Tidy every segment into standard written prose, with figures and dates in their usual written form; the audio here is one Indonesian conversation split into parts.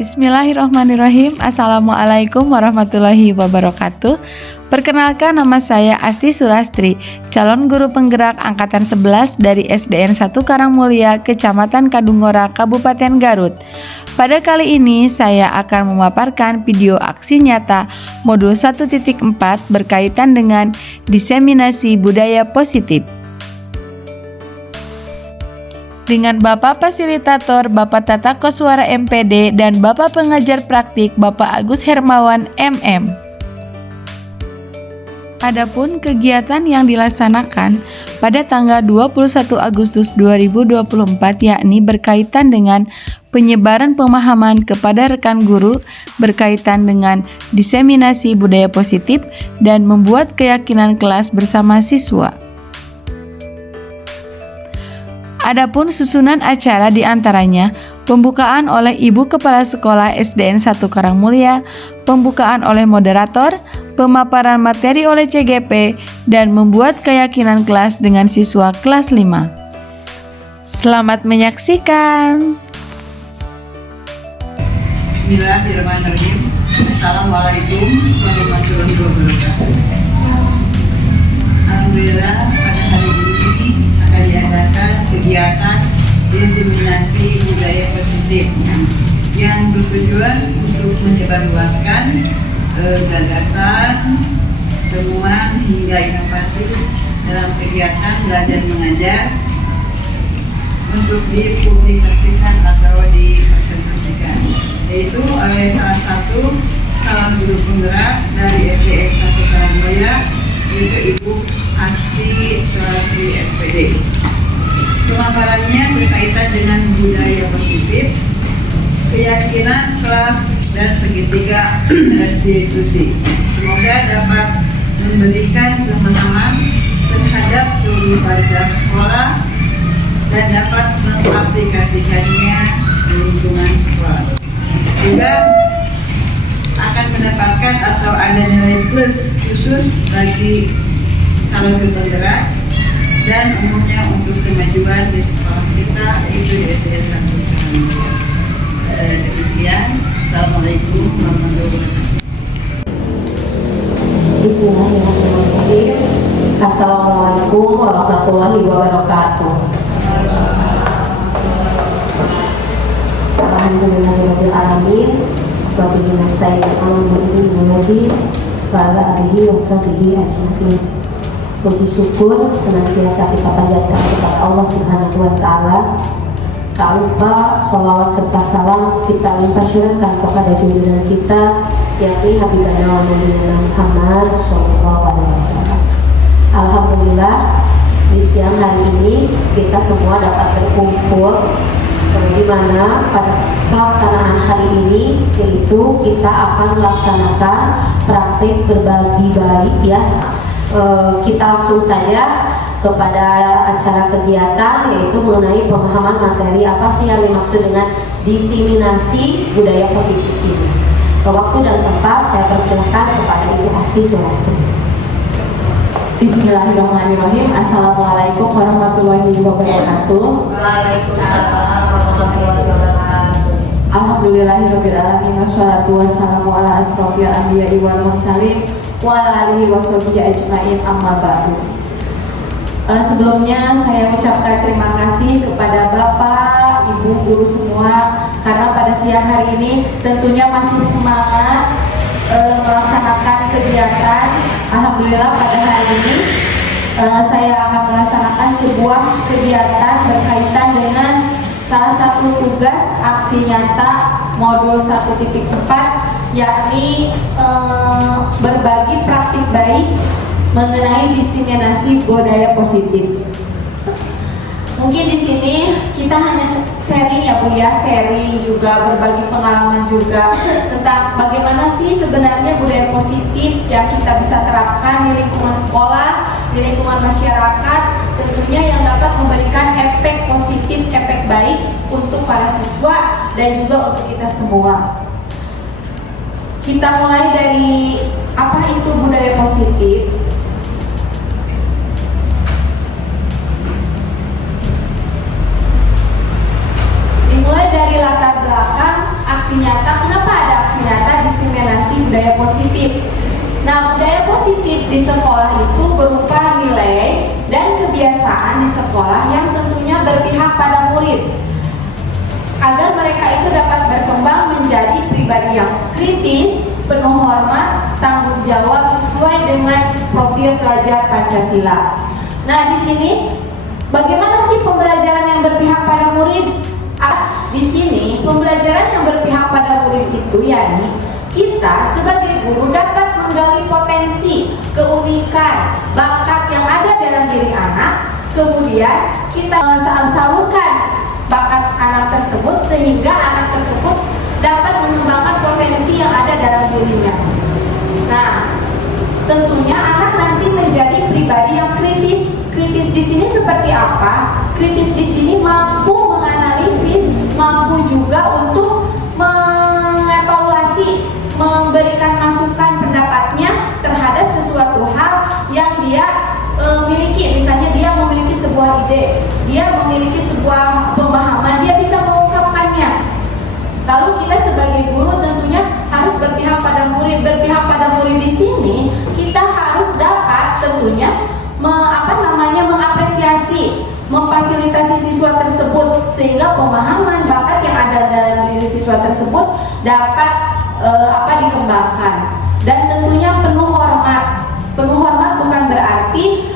Bismillahirrahmanirrahim. Assalamualaikum warahmatullahi wabarakatuh. Perkenalkan, nama saya Asti Surastri, calon guru penggerak angkatan 11 dari SDN 1 Karangmulia, Kecamatan Kadungora, Kabupaten Garut. Pada kali ini saya akan memaparkan video aksi nyata modul 1.4 berkaitan dengan diseminasi budaya positif. Dengan Bapak Fasilitator Bapak Tata Koswara MPD dan Bapak Pengajar Praktik Bapak Agus Hermawan MM. Adapun kegiatan yang dilaksanakan pada tanggal 21 Agustus 2024 yakni berkaitan dengan penyebaran pemahaman kepada rekan guru berkaitan dengan diseminasi budaya positif dan membuat keyakinan kelas bersama siswa. Adapun susunan acara diantaranya pembukaan oleh Ibu Kepala Sekolah SDN 1 Karangmulia, pembukaan oleh moderator, pemaparan materi oleh CGP, dan membuat keyakinan kelas dengan siswa kelas 5. Selamat menyaksikan. Bismillahirrahmanirrahim. Assalamualaikum warahmatullahi wabarakatuh. Alhamdulillah, pada hari ini akan diadakan kegiatan diseminasi budaya positif yang bertujuan untuk menyebarluaskan gagasan, temuan hingga inovasi dalam kegiatan belajar mengajar untuk dipublikasikan atau dipresentasikan, yaitu oleh salah satu calon guru penggerak dari SDN 1 Karangmulia, yaitu Ibu Asti Surastri SPD. Pemaparannya berkaitan dengan budaya positif, keyakinan kelas, dan segitiga restitusi. Semoga dapat memberikan pemahaman terhadap seluruh warga sekolah dan dapat mengaplikasikannya di lingkungan sekolah. Juga akan mendapatkan atau ada nilai plus khusus bagi calon guru penggerak dan umumnya untuk kemajuan di sekolah kita, yaitu di SDN 1 Karangmulia. Demikian, Assalamualaikum warahmatullahi wabarakatuh. Bismillahirrahmanirrahim. Assalamualaikum warahmatullahi wabarakatuh. Alhamdulillahirrahmanirrahim. Wa bihi nasta'in wa ala alihi wa sahbihi ajma'in. Puji syukur senantiasa kita panjatkan kepada Allah Subhanahu wa Ta'ala. Tak lupa sholawat serta salam kita limpahkan kepada junjungan kita, yakni Habibana wa Nabiyyina Muhammad sallallahu alaihi wasallam. Alhamdulillah, di siang hari ini kita semua dapat berkumpul di mana pada pelaksanaan hari ini yaitu kita akan melaksanakan praktik berbagi baik ya. Kita langsung saja kepada acara kegiatan, yaitu mengenai pemahaman materi apa sih yang dimaksud dengan diseminasi budaya positif ini. Ke waktu dan tempat saya persilakan kepada Ibu Asti Surastri. Bismillahirrahmanirrahim. Assalamualaikum warahmatullahi wabarakatuh. Waalaikumsalam warahmatullahi wabarakatuh. Alhamdulillahirrabbilalamin. Wassalatu wassalamu ala asrofil anbiya'i wal mursalin wa ala alihi washabihi ajma'in, amma ba'du. Sebelumnya saya ucapkan terima kasih kepada Bapak, Ibu, guru semua, karena pada siang hari ini tentunya masih semangat melaksanakan kegiatan. Alhamdulillah pada hari ini saya akan melaksanakan sebuah kegiatan berkaitan dengan salah satu tugas aksi nyata modul 1.4, yakni berbagi praktik baik mengenai diseminasi budaya positif. Mungkin di sini kita hanya sharing ya Bu ya, sharing juga, berbagi pengalaman juga tentang bagaimana sih sebenarnya budaya positif yang kita bisa terapkan di lingkungan sekolah, di lingkungan masyarakat, tentunya yang dapat memberikan efek positif, efek baik untuk para siswa dan juga untuk kita semua. Kita mulai dari apa itu budaya positif. Dimulai dari latar belakang aksi nyata Nah, budaya positif di sekolah itu berupa nilai dan kebiasaan di sekolah yang tentunya berpihak pada murid agar mereka itu dapat berkembang menjadi pribadi yang kritis, penuh hormat, tanggung jawab sesuai dengan profil pelajar Pancasila. Nah, di sini bagaimana sih pembelajaran yang berpihak pada murid? Di sini pembelajaran yang berpihak pada murid itu yakni kita sebagai guru dapat menggali potensi, keunikan, bakat yang ada dalam diri anak, kemudian kita salurkan bakat anak tersebut sehingga anak tersebut dapat mengembangkan potensi yang ada dalam dirinya. Nah, tentunya anak nanti menjadi pribadi yang kritis. Kritis di sini seperti apa? Kritis di sini mampu menganalisis, mampu juga untuk mengevaluasi, memberikan masukan pendapatnya terhadap sesuatu hal yang dia miliki. Misalnya dia memiliki sebuah ide, dia memiliki sebuah pemahaman, dia bisa mengungkapkannya. Lalu kita sebagai guru tentunya harus berpihak pada murid. Berpihak pada murid di sini kita harus dapat tentunya mengapresiasi, memfasilitasi siswa tersebut sehingga pemahaman bakat yang ada dalam diri siswa tersebut dapat dikembangkan. Dan tentunya penuh hormat. Penuh hormat bukan berarti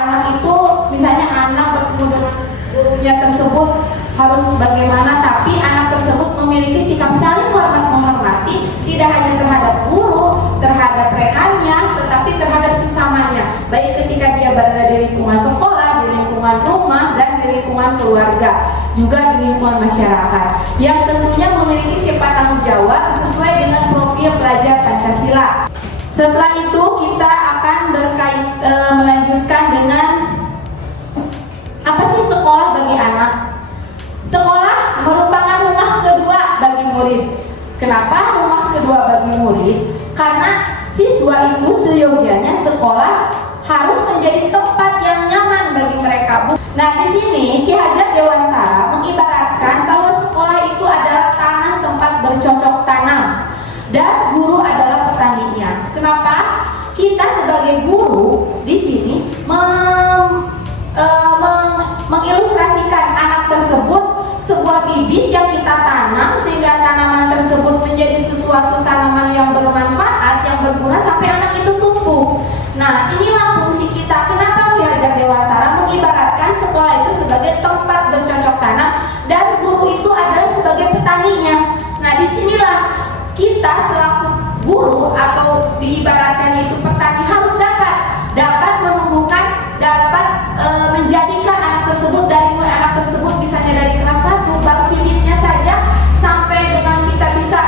anak itu misalnya anak bertemu dengan gurunya tersebut harus bagaimana, tapi anak tersebut memiliki sikap saling hormat menghormati tidak hanya terhadap guru, terhadap rekannya, tetapi terhadap sesamanya, baik ketika dia berada di lingkungan sekolah, di lingkungan rumah, dan di lingkungan keluarga, juga di lingkungan masyarakat, yang tentunya memiliki sifat tanggung jawab sesuai dengan profil pelajar Pancasila. Setelah itu kita akan melanjutkan dengan apa sih sekolah bagi anak. Sekolah merupakan rumah kedua bagi murid. Kenapa rumah kedua bagi murid? Karena siswa itu seyogyanya sekolah harus menjadi tempat yang nyaman bagi mereka. Nah, di sini Ki Hajar Dewantara mengibaratkan bahwa sekolah itu adalah tanah tempat bercocok tanam dan guru adalah petaninya. Kenapa? Kita sebagai guru di sini mengilustrasikan anak tersebut sebuah bibit yang kita tanam sehingga tanaman tersebut menjadi sesuatu tanaman yang bermanfaat, yang berguna sampai anak itu tumbuh. Nah, inilah fungsi kita. Kenapa Ki Hajar Dewantara mengibaratkan sekolah itu sebagai tempat bercocok tanam dan guru itu adalah sebagai petaninya. Nah, disinilah kita selaku guru atau diibaratkan itu petani harus dapat menumbuhkan, dapat menjadikan anak tersebut dari mulai anak tersebut misalnya dari kelas 1 baru bibitnya saja sampai dengan kita bisa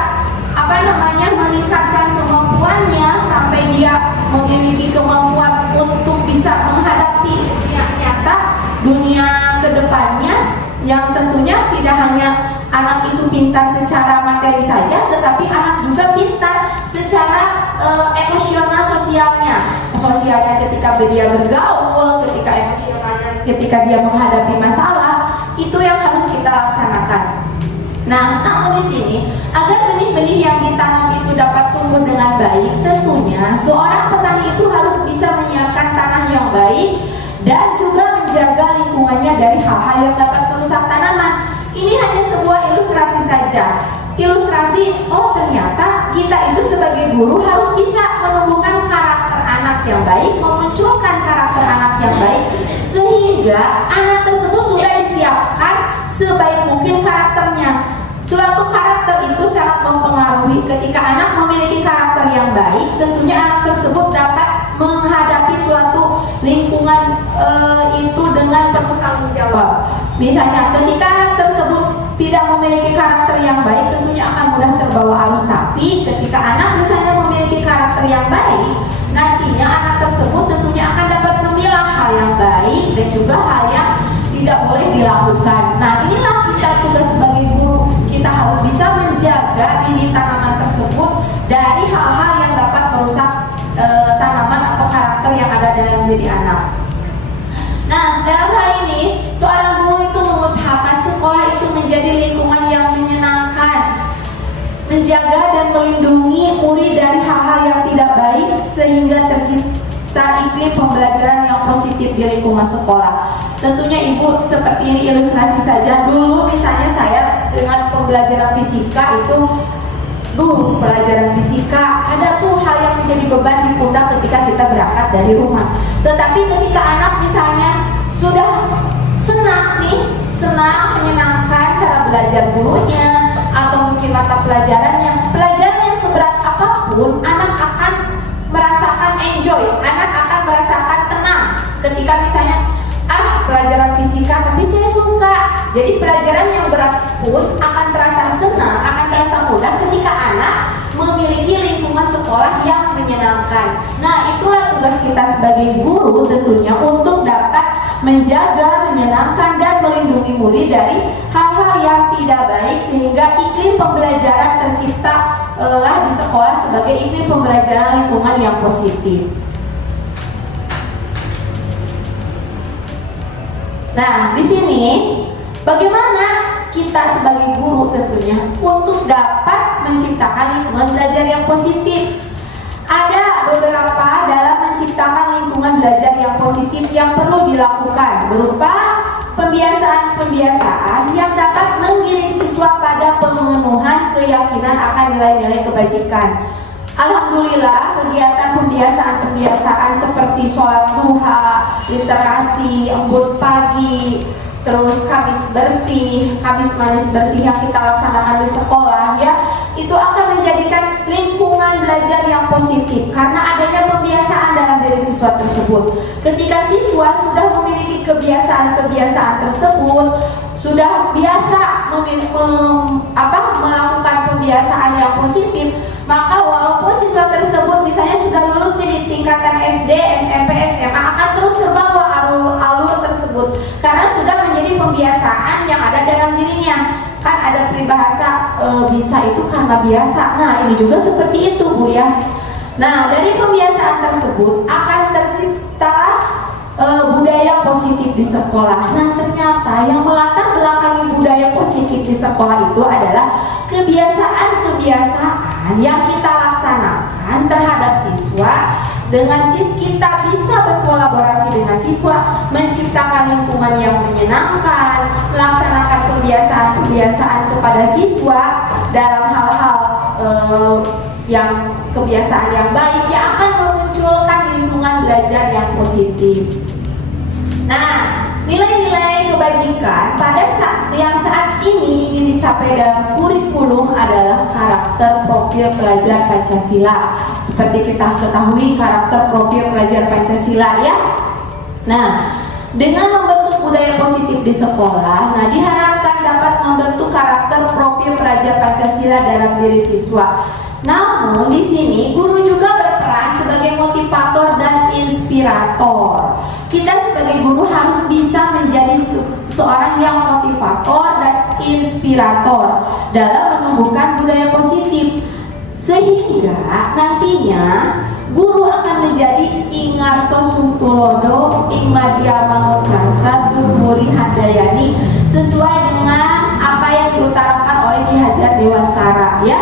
meningkatkan kemampuannya sampai dia memiliki kemampuan untuk bisa menghadapi dunia nyata, dunia kedepannya, yang tentunya tidak hanya anak itu pintar secara materi saja, tetapi anak juga pintar secara emosional sosialnya ketika dia bergaul, ketika emosionalnya ketika dia menghadapi masalah, itu yang harus kita laksanakan. Nah, namun di sini agar benih-benih yang ditanam itu dapat tumbuh dengan baik, tentunya seorang petani itu harus bisa menyiapkan tanah yang baik dan juga menjaga lingkungannya dari hal-hal yang dapat merusak tanaman. Ini hanya sebuah ilustrasi saja. Ilustrasi, oh ternyata kita itu sebagai guru harus bisa menumbuhkan karakter anak yang baik, memunculkan karakter anak yang baik, sehingga anak tersebut sudah disiapkan sebaik mungkin karakternya. Suatu karakter itu sangat mempengaruhi. Ketika anak memiliki karakter yang baik, tentunya anak tersebut dapat menghadapi suatu lingkungan itu dengan penuh tanggung jawab. Misalnya ketika anak tersebut tidak memiliki karakter yang baik, tentunya akan mudah terbawa arus. Tapi ketika anak misalnya memiliki karakter yang baik, nantinya anak tersebut tentunya akan dapat memilah hal yang baik dan juga hal yang tidak boleh dilakukan. Nah, inilah kita tugas sebagai guru. Kita harus bisa menjaga bibit tanaman tersebut dari hal-hal yang dapat merusak tanaman atau karakter yang ada dalam diri anak. Nah, dalam hal ini seorang guru itu mengusahakan sekolah itu menjadi lingkungan yang menyenangkan, menjaga dan melindungi murid dari hal-hal yang tidak baik sehingga tercipta iklim pembelajaran yang positif di lingkungan sekolah. Tentunya Ibu seperti ini ilustrasi saja. Dulu misalnya saya dengan pembelajaran fisika itu, pelajaran fisika ada tuh hal yang menjadi beban di pundak ketika kita berangkat dari rumah. Tetapi ketika anak misalnya sudah senang menyenangkan cara belajar gurunya atau mungkin mata pelajaran yang seberat apapun, anak akan merasakan enjoy, anak akan merasakan tenang ketika misalnya pelajaran fisika tapi saya suka. Jadi pelajaran yang berat pun akan terasa senang, akan terasa mudah ketika anak memiliki lingkungan sekolah yang menyenangkan. Nah, itulah tugas kita sebagai guru tentunya untuk dapat menjaga, menyenangkan dan melindungi murid dari hal-hal yang tidak baik sehingga iklim pembelajaran tercipta di sekolah sebagai iklim pembelajaran lingkungan yang positif. Nah, di sini bagaimana kita sebagai guru tentunya untuk dapat menciptakan lingkungan belajar yang positif. Ada beberapa dalam menciptakan lingkungan belajar yang positif yang perlu dilakukan berupa pembiasaan-pembiasaan yang dapat menggiring siswa pada pemenuhan keyakinan akan nilai-nilai kebajikan. Alhamdulillah, kegiatan pembiasaan seperti sholat duha, literasi, embun pagi, terus kamis manis bersih yang kita laksanakan di sekolah ya, itu akan menjadikan lingkungan belajar yang positif karena adanya pembiasaan dalam diri siswa tersebut. Ketika siswa sudah memiliki kebiasaan tersebut, sudah biasa melakukan pembiasaan yang positif, maka walaupun siswa tersebut misalnya sudah lulus di tingkatan SD, SMP, SMA akan terus terbawa alur tersebut karena sudah menjadi pembiasaan yang ada dalam dirinya. Kan ada peribahasa bisa itu karena biasa. Nah, ini juga seperti itu, Bu ya. Nah, dari pembiasaan tersebut akan terciptalah budaya positif di sekolah. Nah, ternyata yang melatar belakangi budaya positif di sekolah itu adalah kebiasaan yang kita laksanakan terhadap siswa. Dengan kita bisa berkolaborasi dengan siswa, menciptakan lingkungan yang menyenangkan, melaksanakan pembiasaan kepada siswa dalam hal-hal yang kebiasaan yang baik yang akan memunculkan lingkungan belajar yang positif. Nah, nilai-nilai kebajikan yang saat ini ingin dicapai dalam kurikulum adalah karakter profil pelajar Pancasila. Seperti kita ketahui karakter profil pelajar Pancasila ya. Nah, dengan membentuk budaya positif di sekolah, diharapkan dapat membentuk karakter profil pelajar Pancasila dalam diri siswa. Namun di sini guru juga berperan sebagai motivator dan inspirator. Kita sebagai guru harus bisa menjadi seorang yang motivator dan inspirator dalam menumbuhkan budaya positif, sehingga nantinya guru akan menjadi ingarso sungtulodo ingmadia mangunkarsa tumuri handayani sesuai dengan apa yang diutarakan oleh Ki Hajar Dewantara ya.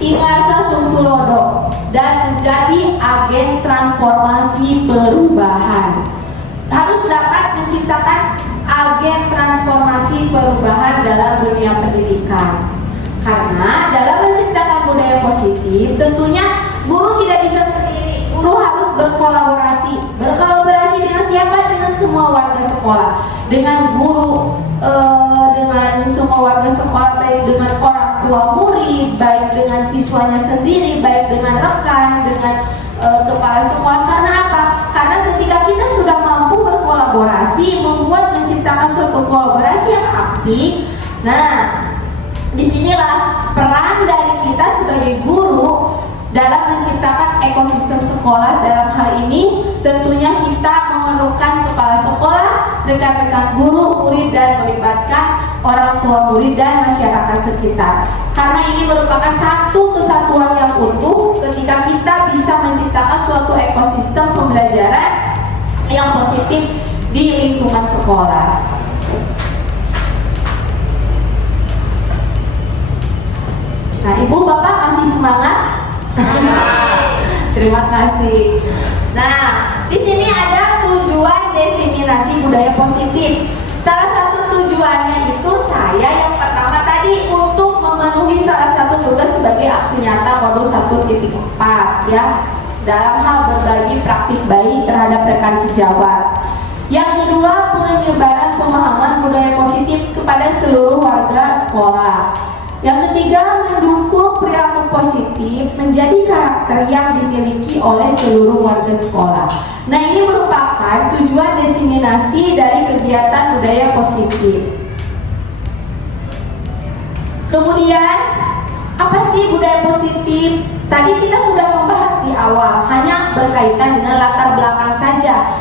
Ingarsa sungtulodo dan menjadi agen transformasi perubahan. Harus dapat menciptakan agen transformasi perubahan dalam dunia pendidikan. Karena dalam menciptakan budaya positif, tentunya guru tidak bisa sendiri. Guru harus berkolaborasi. Berkolaborasi dengan siapa? Dengan semua warga sekolah. Dengan guru, dengan semua warga sekolah, baik dengan orang tua murid, baik dengan siswanya sendiri, baik dengan rekan, dengan kepala sekolah. Karena apa? Karena ketika kita sudah mampu berkolaborasi, menciptakan suatu kolaborasi yang apik, disinilah peran dari kita sebagai guru dalam menciptakan ekosistem sekolah. Dalam hal ini tentunya kita memerlukan kepala sekolah, rekan-rekan guru, murid, dan melibatkan orang tua murid dan masyarakat sekitar. Karena ini merupakan satu kesatuan yang utuh ketika kita bisa menciptakan suatu ekosistem pembelajaran yang positif di lingkungan sekolah. Nah, Ibu Bapak masih semangat? Terima kasih. Nah, di sini ada tujuan diseminasi budaya positif. Salah satu tujuannya itu saya yang pertama tadi untuk memenuhi salah satu tugas sebagai aksi nyata modul 1.4 ya, dalam hal berbagi praktik baik terhadap rekan sejawat. Yang kedua, penyebaran pemahaman budaya positif kepada seluruh warga sekolah. Yang ketiga, mendukung perilaku positif menjadi karakter yang dimiliki oleh seluruh warga sekolah. Nah, ini merupakan tujuan diseminasi dari kegiatan budaya positif. Kemudian, apa sih budaya positif? Tadi kita sudah membahas di awal, hanya berkaitan dengan latar belakang saja.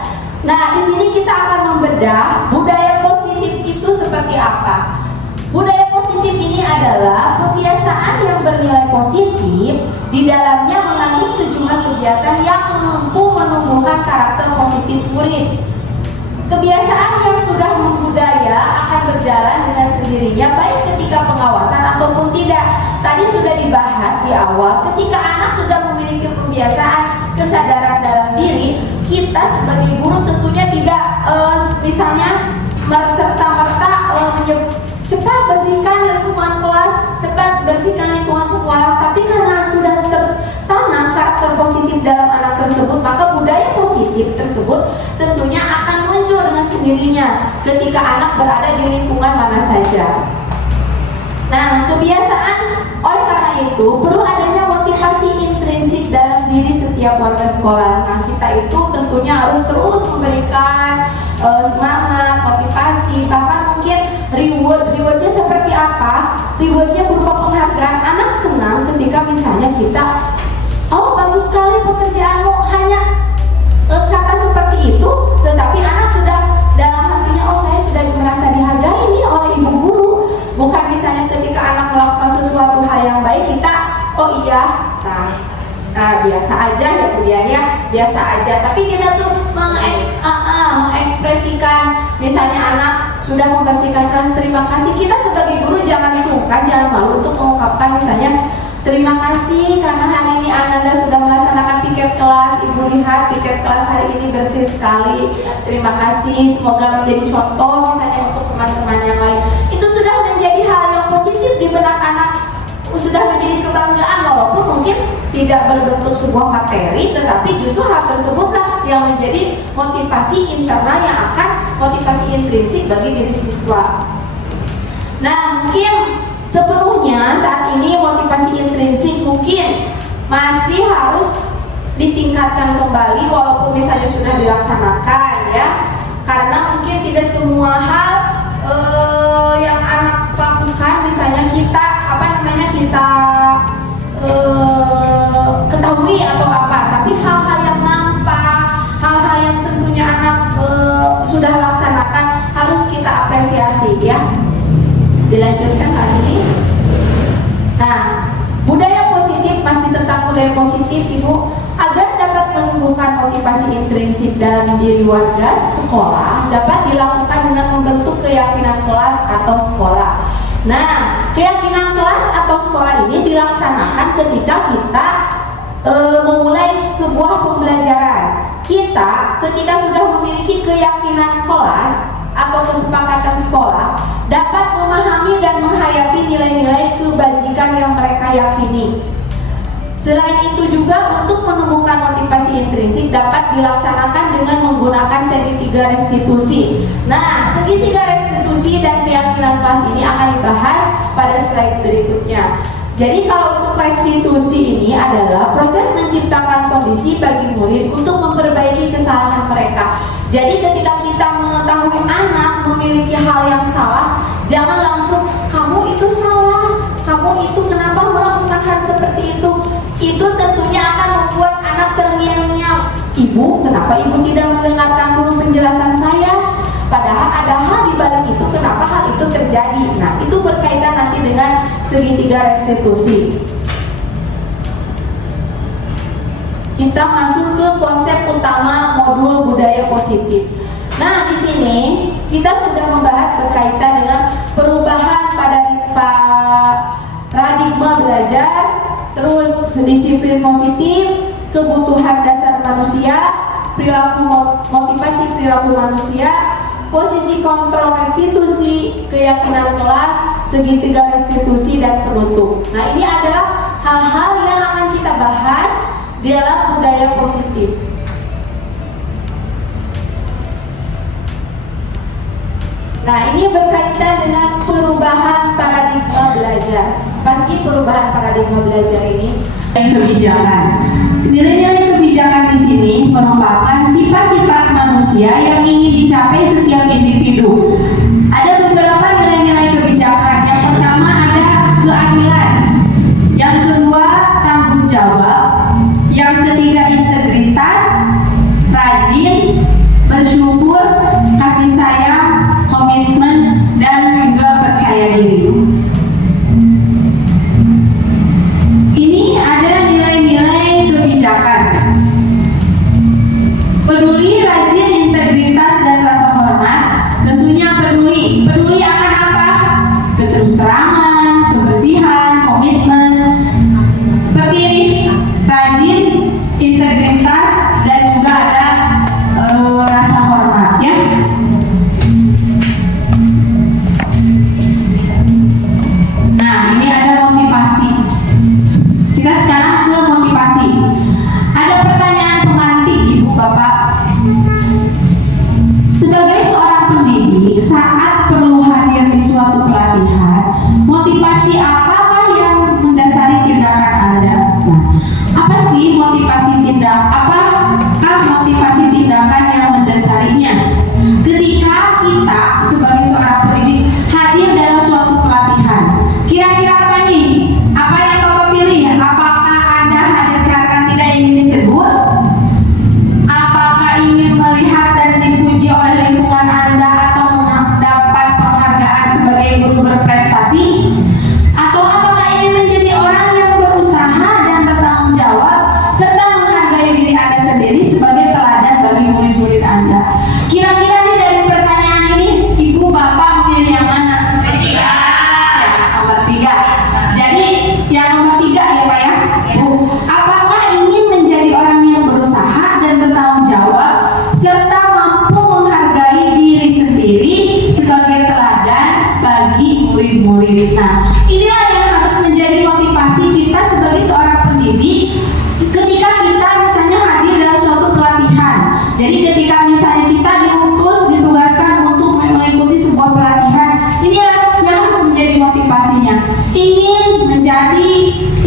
Nah, di sini kita akan membedah budaya positif itu seperti apa. Budaya positif ini adalah kebiasaan yang bernilai positif, di dalamnya mengandung sejumlah kegiatan yang mampu menumbuhkan karakter positif murid. Kebiasaan yang sudah membudaya akan berjalan dengan sendirinya baik ketika pengawasan ataupun tidak. Tadi sudah dibahas di awal, ketika anak sudah memiliki pembiasaan, kesadaran dalam diri, kita sebagai guru tentunya tidak misalnya serta-merta cepat bersihkan lingkungan kelas, cepat bersihkan lingkungan sekolah, tapi karena sudah tertanam karakter positif dalam anak tersebut, maka budaya positif tersebut tentunya akan muncul dengan sendirinya ketika anak berada di lingkungan mana saja. Nah, kebiasaan, oleh karena itu perlu adanya motivasi intrinsik dalam diri setiap warga sekolah. Nah, kita itu tentunya harus terus memberikan semangat, motivasi, bahkan mungkin rewardnya seperti apa? Rewardnya berupa penghargaan. Anak senang ketika misalnya kita, oh bagus sekali pekerjaanmu, hanya kata seperti itu, tetapi anak sudah dalam hatinya, oh saya sudah merasa dihargai nih oleh ibu guru. Bukan misalnya ketika anak melakukan sesuatu hal yang baik, kita, oh iya, nah biasa aja ya kemudian ya, biasa aja. Tapi kita tuh mengekspresikan, misalnya anak sudah membersihkan kelas, terima kasih. Kita sebagai guru jangan sungkan, jangan malu untuk mengungkapkan misalnya, terima kasih karena hari ini Ananda sudah melaksanakan piket kelas. Ibu lihat piket kelas hari ini bersih sekali. Terima kasih, semoga menjadi contoh misalnya untuk teman-teman yang lain. Itu sudah menjadi hal yang positif di benak anak, sudah menjadi kebanggaan walaupun mungkin tidak berbentuk sebuah materi, tetapi justru hal tersebutlah yang menjadi motivasi internal yang akan motivasi intrinsik bagi diri siswa. Nah, mungkin sepenuhnya saat ini motivasi intrinsik mungkin masih harus ditingkatkan kembali walaupun misalnya sudah dilaksanakan ya, karena mungkin tidak semua hal yang anak lakukan misalnya kita ketahui atau apa, tapi hal-hal yang nampak, hal-hal yang tentunya anak sudah laksanakan harus kita apresiasi ya. Dilanjutkan lagi. Nah, budaya positif, masih tentang budaya positif Ibu, agar dapat menumbuhkan motivasi intrinsik dalam diri warga sekolah, dapat dilakukan dengan membentuk keyakinan kelas atau sekolah. Nah, keyakinan kelas atau sekolah ini dilaksanakan ketika kita memulai sebuah pembelajaran. Kita ketika sudah memiliki keyakinan kelas atau kesepakatan sekolah, dapat memahami dan menghayati nilai-nilai kebajikan yang mereka yakini. Selain itu juga untuk menumbuhkan motivasi intrinsik dapat dilaksanakan dengan menggunakan segitiga restitusi. Nah, segitiga restitusi dan keyakinan kelas ini akan dibahas pada slide berikutnya. Jadi kalau untuk restitusi ini adalah proses menciptakan kondisi bagi murid untuk memperbaiki kesalahan mereka. Jadi ketika kita mengetahui anak memiliki hal yang salah, jangan langsung kamu itu salah, kamu itu kenapa melakukan hal seperti itu. Itu tentunya akan membuat anak terngiang-ngiang. Ibu, kenapa ibu tidak mendengarkan dulu penjelasan saya? Padahal ada hal di balik itu, kenapa hal itu terjadi. Nah, itu berkaitan nanti dengan segitiga restitusi. Kita masuk ke konsep utama modul budaya positif. Nah, di sini kita sudah membahas berkaitan dengan perubahan paradigma belajar, terus disiplin positif, kebutuhan dasar manusia, perilaku motivasi perilaku manusia, posisi kontrol restitusi, keyakinan kelas, segitiga restitusi, dan penutup. Nah, ini adalah hal-hal yang akan kita bahas dalam budaya positif. Nah, ini berkaitan dengan perubahan paradigma belajar. Pasti perubahan paradigma belajar ini kebijakan. Nilai-nilai kebijakan di sini merupakan sifat-sifat manusia yang ingin dicapai setiap individu. Ada beberapa nilai-nilai kebijakan. Yang pertama ada keadilan, yang kedua tanggung jawab, yang ketiga integritas, rajin, bersyukur, kasih sayang, komitmen, dan juga percaya diri. Ini ada nilai-nilai kebijakan. Peduli, rajin, integritas, dan rasa hormat. Tentunya peduli. Peduli akan apa? Keterus-terangan, kebersihan, komitmen. Seperti ini. Rajin, integritas, dan juga ada rasa hormat, ya. Nah, ini ada motivasi. Kita sekarang ke motivasi. Ada pertanyaan pemantik, Ibu Bapak. Sebagai seorang pendidik, saat perlu hadir di suatu pelatihan, motivasi apakah yang mendasari tindakan Anda? Nah, apa sih motivasi apakah motivasi tindakan yang mendasarinya? Ketika kita sebagai seorang pendidik hadir dalam suatu pelatihan, kira-kira apa nih? Apa yang Bapak pilih? Apakah Anda hadir karena tidak ingin ditegur? Apakah ingin melihat dan dipuji oleh lingkungan Anda atau mendapat penghargaan sebagai guru berprestasi? Atau apakah ingin menjadi orang yang berusaha dan bertanggung jawab serta menghargai diri Anda sendiri sebagai teladan bagi murid-murid Anda? Kira-kira nih dari pertanyaan ini, Ibu Bapak memilih yang mana? Tiga. Nomor 3. Jadi yang nomor 3 ya Pak ya. Bu, apakah ingin menjadi orang yang berusaha dan bertanggung jawab serta mampu menghargai diri sendiri sebagai teladan bagi murid-murid? Nah, inilah yang harus menjadi motivasi kita sebagai seorang pendidik ketika kita misalnya hadir dalam suatu pelatihan. Jadi ketika misalnya kita ditugaskan untuk mengikuti sebuah pelatihan, inilah yang harus menjadi motivasinya.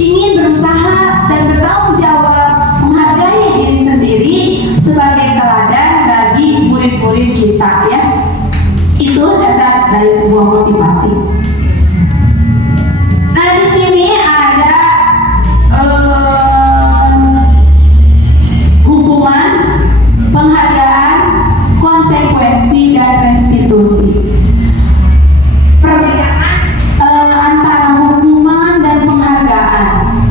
Ingin berusaha dan bertanggung jawab, menghargai diri sendiri sebagai teladan bagi murid-murid kita, ya. Itu dasar dari sebuah motivasi. Nah, di sini ada hukuman, penghargaan, konsekuensi, dan restitusi. Perbedaan antara hukuman dan penghargaan,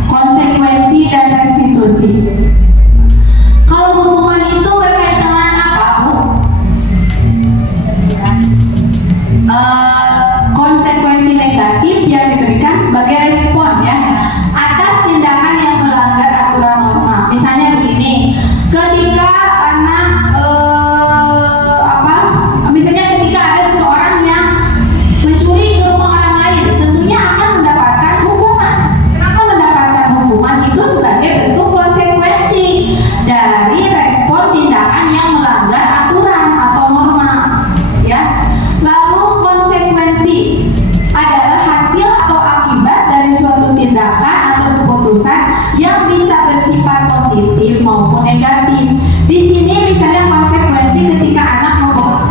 konsekuensi, dan restitusi. Kalau hukuman itu berkaitan dengan apa, Bu? Konsekuensi negatif yang diberikan sebagai respon, ya, atas tindakan yang melanggar aturan norma. Misalnya begini, ketika anak misalnya ketika ada seseorang yang mencuri ke rumah orang lain, tentunya akan mendapatkan hukuman. Kenapa mendapatkan hukuman? Itu sebagai bentuk konsekuensi dari respon tindakan yang melanggar aturan atau norma, ya. Lalu konsekuensi adalah hasil atau akibat dari suatu tindakan atau keputusan yang bisa bersifat positif maupun negatif. Di sini misalnya konsekuensi ketika anak membawa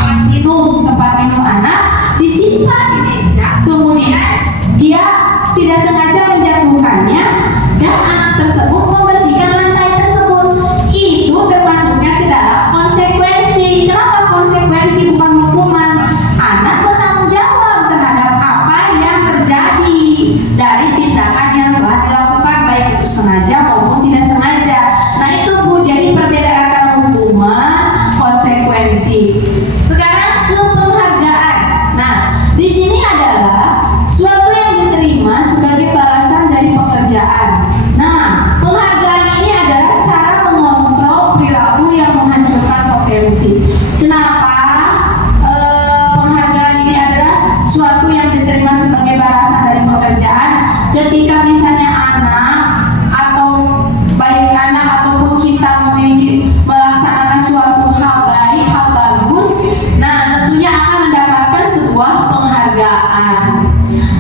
tempat minum anak disimpan, kemudian dia tidak sengaja menjatuhkannya dan anak tersebut membersihkan lantai tersebut. Itu termasuknya ke dalam konsekuensi. Kenapa konsekuensi bukan hukuman? Anak bertanggung jawab terhadap apa yang terjadi dari tindakan yang telah dilakukan, baik itu sengaja maupun tidak sengaja. Nah, itu Bu, jadi perbedaan antara hukuman, konsekuensi. Sekarang ke penghargaan. Nah, di sini adalah suatu yang diterima sebagai balasan dari pekerjaan. Nah, penghargaan ini adalah cara ketika misalnya anak atau baik anak ataupun kita memiliki melaksanakan suatu hal baik, hal bagus, nah tentunya akan mendapatkan sebuah penghargaan.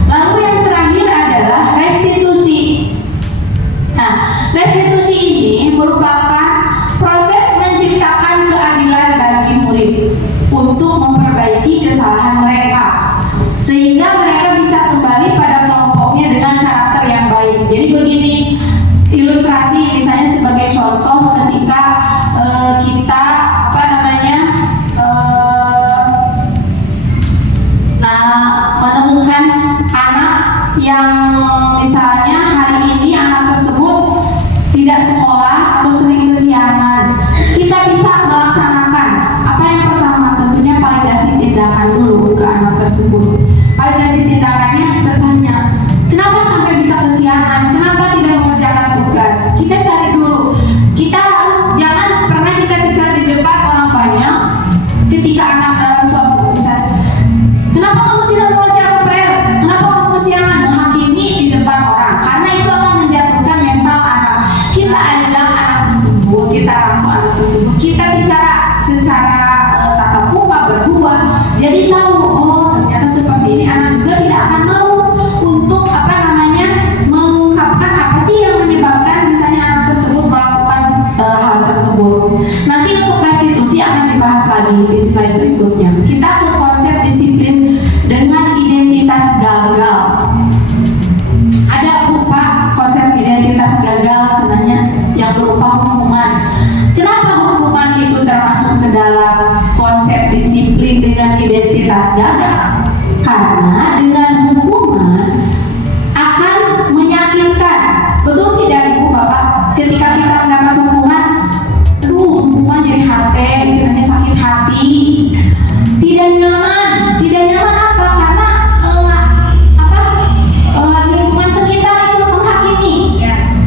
Lalu yang terakhir adalah restitusi. Nah, restitusi ini merupakan proses menciptakan keadilan bagi murid untuk memperbaiki kesalahan mereka, sehingga mereka bisa kembali pada kelompoknya dengan karakter yang baik. Jadi begini ilustrasi, misalnya sebagai contoh ketika kita menemukan anak yang misalnya hari ini anak tersebut tidak sekolah atau sering kesiangan, kita bisa melaksanakan apa yang pertama, tentunya validasi tindakan dulu ke anak tersebut. Validasi tindakannya bertanya, kenapa sampai bisa kesiangan, kenapa tidak mengerjakan tugas. Kita cari dulu, kita harus jangan pernah kita bicara di depan orang banyak ketika anak dalam suatu misalnya, kenapa kamu tidak mengerjakan PR, kenapa kamu kesiangan, menghakimi di depan orang, karena itu akan menjatuhkan mental anak. Kita ajak anak tersebut, kita rangkul anak tersebut, kita bicara secara tatap muka berdua, jadi tahu, oh ternyata seperti ini. Anak juga tidak akan malu untuk mengungkapkan apa sih yang menyebabkan misalnya anak tersebut melakukan hal tersebut. Nanti untuk restitusi akan dibahas lagi di slide berikutnya. Kita ke konsep disiplin dengan identitas gagal. Ada berupa konsep identitas gagal sebenarnya yang berupa hukuman. Kenapa hukuman itu termasuk ke dalam konsep disiplin dengan identitas gagal? Karena dengan hukuman akan menyakitkan. Betul tidak Ibu Bapak? Ketika kita mendapat hukuman, hukuman jadi hati, istilahnya sakit hati, tidak nyaman. Tidak nyaman apa? Karena lingkungan sekitar itu menghakimi.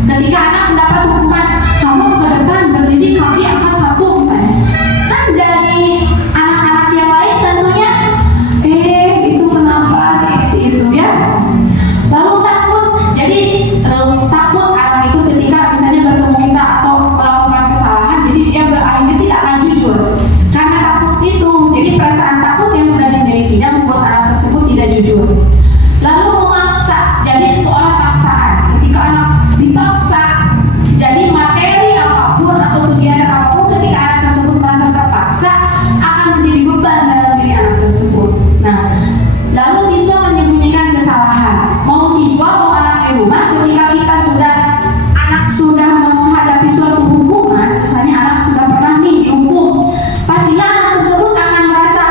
Ketika anak mendapat hukuman, kamu ke depan berdiri kaki angkat satu misalnya, kan dari anak-anak yang lain tentunya itu kenapa seperti itu ya. Lalu takut, jadi takut anak itu ketika misalnya bertemu kita atau melakukan kesalahan, jadi dia akhirnya tidak akan jujur karena takut itu. Jadi perasaan takut yang sudah dimilikinya membuat anak tersebut tidak jujur. Lalu memaksa, jadi seolah paksaan. Ketika anak dipaksa, jadi materi apapun atau kegiatan apapun, ketika anak tersebut merasa terpaksa akan menjadi beban dalam diri anak tersebut. Nah, lalu siswa menyembunyikan kesalahan. Mau siswa mau anak di rumah, ketika kita anak sudah menghadapi suatu hukuman, misalnya anak sudah pernah dihukum, pastinya anak tersebut akan merasa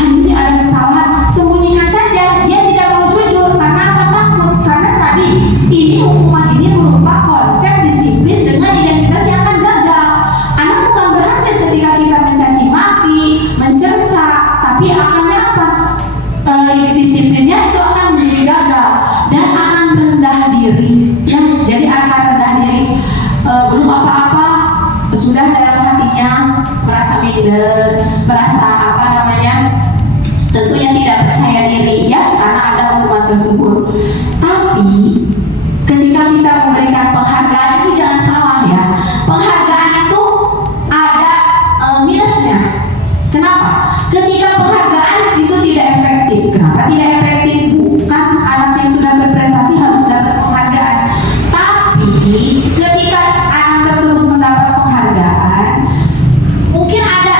ini ada kesalahan, sembunyikan saja. Dia tidak mau jujur karena apa? Takut. Karena tadi ini hukuman ini berupa konsep disiplin dengan identitas yang akan gagal. Anak bukan berhasil ketika kita mencaci maki, mencerca, tapi akannya apa? Disiplinnya itu akan menjadi gagal dan akan rendah diri ya. Jadi akan rendah diri, belum apa-apa sudah dalam hatinya merasa minder, merasa tentunya tidak percaya diri ya, karena ada hukuman tersebut. Tapi ketika kita memberikan penghargaan itu jangan salah ya, penghargaan itu ada minusnya. Kenapa? Ketika penghargaan itu tidak efektif. Kenapa tidak efektif? Bukan anak yang sudah berprestasi harus dapat penghargaan, tapi ketika anak tersebut mendapat penghargaan, mungkin ada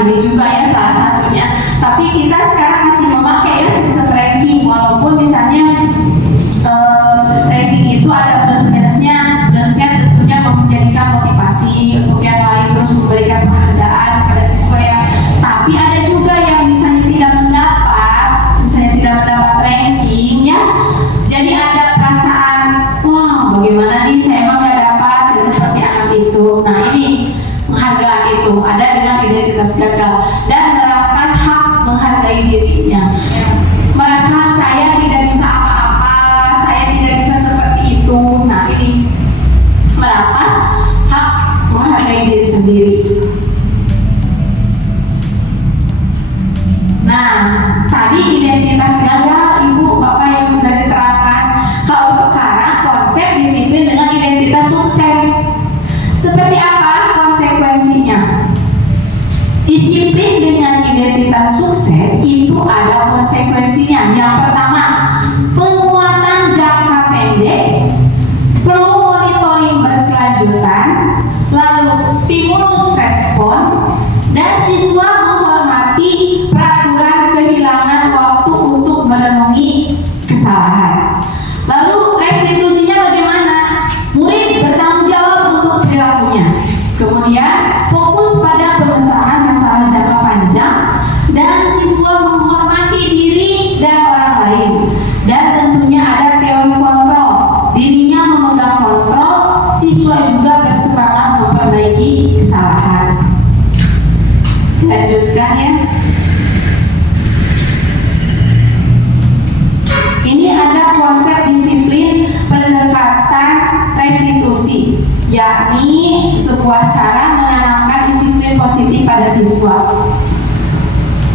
Nah, ini juga ya salah satunya. Tapi kita sekarang masih memakai ya sistem ranking, walaupun misalnya ranking itu ada plus minusnya. Plusnya tentunya menjadikan motivasi untuk yang lain, terus memberikan penghargaan kepada siswa ya. Tapi ada juga yang misalnya tidak mendapat ranking ya. Jadi ada perasaan, wah bagaimana nih saya emang nggak dapat ya, seperti anak itu. Nah ini menghargai itu ada dengan identitas gagal dan merampas hak menghargai dirinya. Merasa saya tidak bisa apa-apa, saya tidak bisa seperti itu. Nah ini merampas hak menghargai diri sendiri. Nah, tadi identitas gagal Ibu Bapak yang sudah diterangkan. Kalau sekarang konsep disiplin dengan identitas sukses. Seperti apa konsekuensinya? Disiplin dengan identitas sukses itu ada konsekuensinya. Yang pertama, penguatan jangka pendek, perlu monitoring berkelanjutan, lalu stimulus respon, dan siswa menghormati peraturan kehilangan waktu untuk merenungi kesalahan. Lalu restitusinya bagaimana? Murid bertanggung jawab untuk perilakunya. Kemudian fokus pada pemecahan masalah jangka panjang dan siswa menghormati diri dan orang lain. Dan tentunya ada teori kontrol. Dirinya memegang kontrol, siswa juga bersemangat memperbaiki kesalahan. Lanjutkan ya. Ini ada konsep disiplin pendekatan restitusi, yakni sebuah cara menanamkan disiplin positif pada siswa.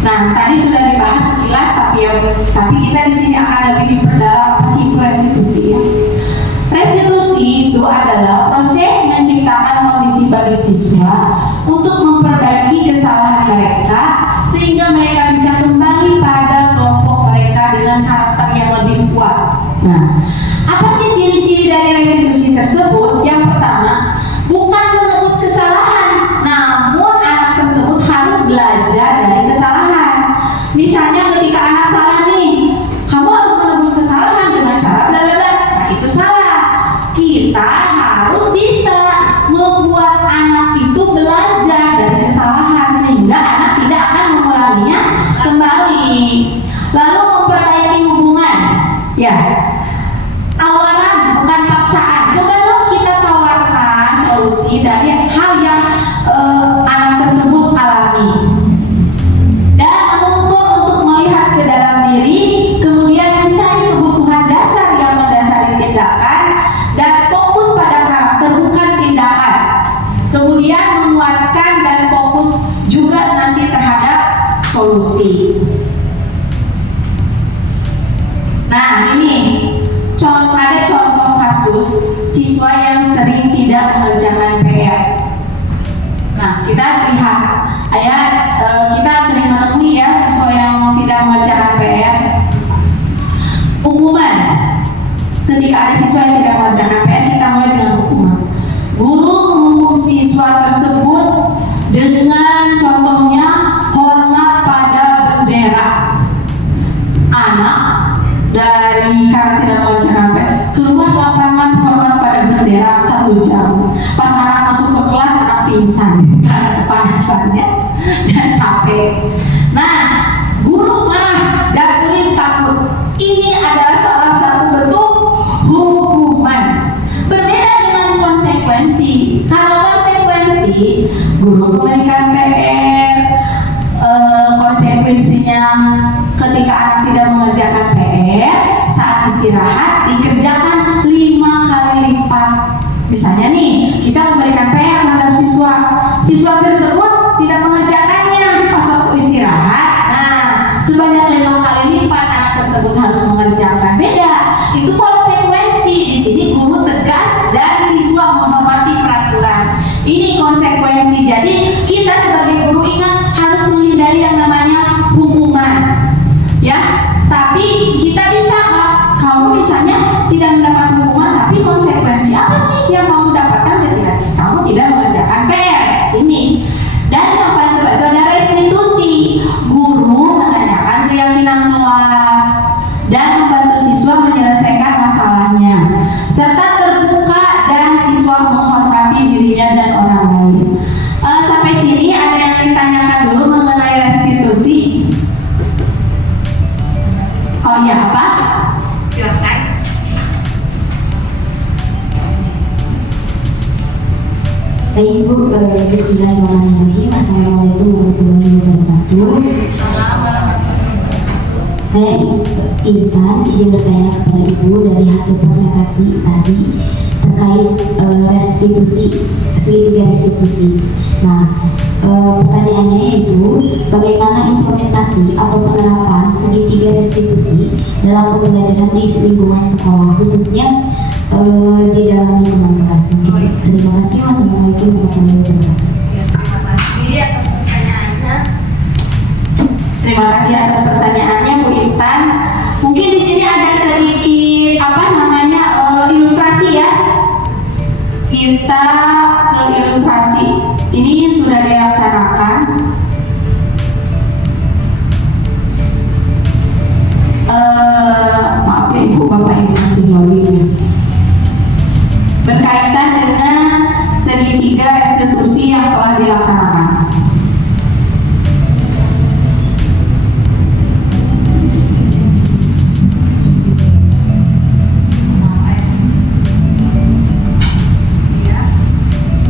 Nah, tadi sudah dibahas sekilas, tapi kita di sini akan lebih diperdalam apa sih itu restitusi ya. Restitusi itu adalah proses menciptakan kondisi bagi siswa untuk memperbaiki kesalahan mereka sehingga mereka bisa kembali pada kelompok mereka dengan karakter yang lebih kuat. Nah, apa sih ciri-ciri dari restitusi tersebut? Yang pertama, bukan menebus kesalahan, namun anak tersebut harus belajar dari kesalahan. Misalnya ketika anak salah nih, kamu harus menebus kesalahan dengan cara bla bla bla. Nah, itu salah. Kita harus bisa membuat anak itu belajar dari kesalahan sehingga anak tidak akan mengulanginya kembali. Lalu memperbaiki hubungan, ya. Tawaran bukan paksaan. Coba dong kita tawarkan solusi dari hal yang anak tersebut alami. Dan menuntut untuk melihat ke dalam diri, kemudian mencari kebutuhan dasar yang mendasari tindakan dan fokus pada karakter bukan tindakan. Kemudian menguatkan dan fokus juga nanti terhadap solusi. Nah ini ada contoh kasus siswa yang sering tidak mengerjakan PR. Nah kita lihat kita sering menemui ya siswa yang tidak mengerjakan PR. Hukuman ketika ada siswa yang tidak mengerjakan PR, kita mulai dengan hukuman. Guru menghukum siswa tersebut dengan contohnya hormat pada bendera. Anak karena tidak mengerjakan PR keluar lapangan hormat pada bendera 1 jam. Pas anak masuk ke kelas, anak pingsan karena kepanasannya dan capek. Nah, guru marah dan murid takut. Ini adalah salah satu bentuk hukuman. Berbeda dengan konsekuensi. Kalau konsekuensi, guru memberikan PR, konsekuensinya ketika anak tidak mengerjakan PR, saat istirahat dikerjakan 5 kali lipat. Misalnya nih, kita memberikan PR terhadap siswa tersebut tidak mengerjakannya pas waktu istirahat. Nah, sebanyak 5 kali lipat anak tersebut harus mengerjakan. Beda, itu konsekuensi. Di sini guru tegas dan siswa menghormati peraturan. Ini konsekuensi. Jadi kita sebagai guru ingat harus menghindari yang namanya hukuman, ya. Tapi kita bisa lah. Kamu misalnya tidak mendapat hukuman, tapi konsekuensi apa sih yang kamu dapatkan ketika kamu tidak mengerjakan PR? Bismillahirrahmanirrahim. Assalamualaikum warahmatullahi wabarakatuh. Saya Intan, izin bertanya kepada Ibu dari hasil presentasi tadi terkait restitusi, segitiga restitusi. Nah, pertanyaannya yaitu bagaimana implementasi atau penerapan segitiga restitusi dalam pembelajaran di lingkungan sekolah, khususnya di dalam lingkungan kelas. Terima kasih. Wassalamualaikum warahmatullahi wabarakatuh. Terima kasih atas pertanyaannya Bu Intan. Mungkin di sini ada sedikit ilustrasi ya. Kita ke ilustrasi. Ini sudah dilaksanakan. Maaf ya Ibu, Bapak ini masih loading ya. Berkaitan dengan segitiga restitusi yang telah dilaksanakan.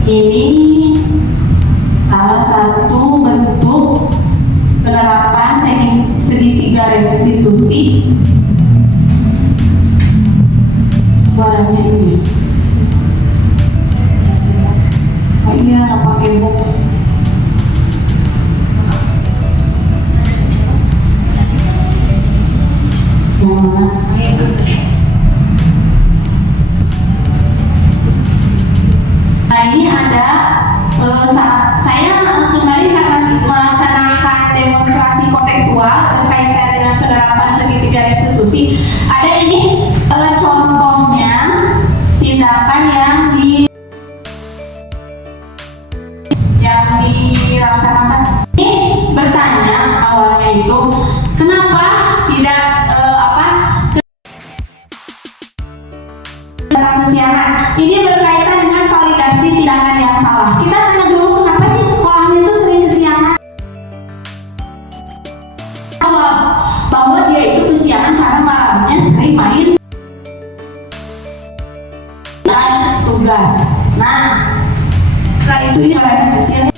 Ini salah satu bentuk penerapan segitiga restitusi. Suaranya ini. Oh iya, nggak pakai box. Yang mana? Nah ini ada saya kemarin karena melaksanakan demonstrasi konseptual berkaitan dengan penerapan segitiga restitusi. Ada ini contohnya tindakan yang dilaksanakan. Ini bertanya awalnya itu kenapa tidak kesiangan. Ini berkaitan dengan validasi tindakan yang salah. Kita tanya dulu kenapa sih sekolahnya itu sering kesiangan? Bahwa dia itu kesiangan karena malamnya sering main dan tugas. Nah, setelah itu ini orang kecil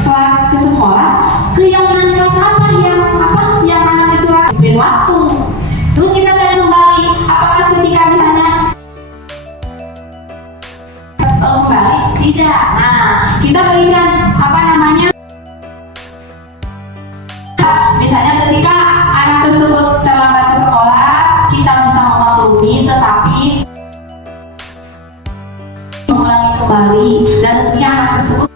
setelah ke sekolah, keyakinan kelas apa yang anak itu lakuin waktu. Terus kita tanya kembali, apakah ketika misalnya kembali? Tidak. Nah, kita berikan misalnya ketika anak tersebut terlambat ke sekolah, kita bisa memaklumi, tetapi mengulangi kembali dan tentunya anak tersebut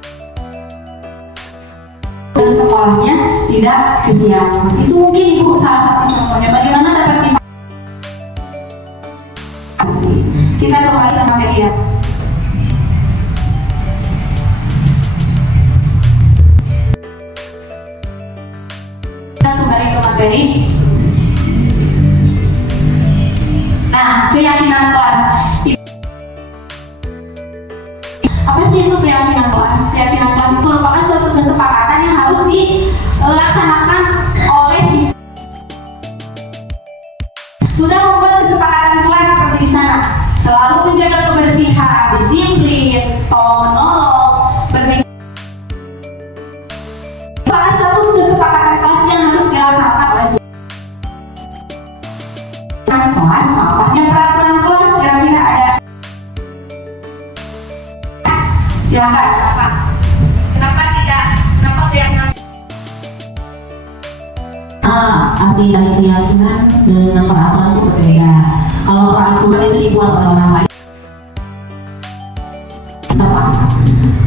dari sekolahnya tidak kesiangan. Itu mungkin Ibu salah satu contohnya. Bagaimana dapat kita kembali ke materi ya. Kita kembali ke materi. Nah, keyakinan kelas. Apa sih itu keyakinan kelas? Keyakinan kelas itu merupakan suatu kesepakatan yang harus dilaksanakan oleh siswa. Sudah membuat kesepakatan kelas seperti di sana. Selalu menjaga kebersihan, disiplin, tolong menolong, berbicara. Salah satu kesepakatan kelas yang harus dilaksanakan oleh siswa. Kelas, apanya peraturan kelas kira-kira ada? Silakan. Kenapa tidak? Kenapa keyakinan? Arti dari keyakinan dengan peraturan itu berbeda. Kalau peraturan itu dibuat oleh orang lain terpaksa.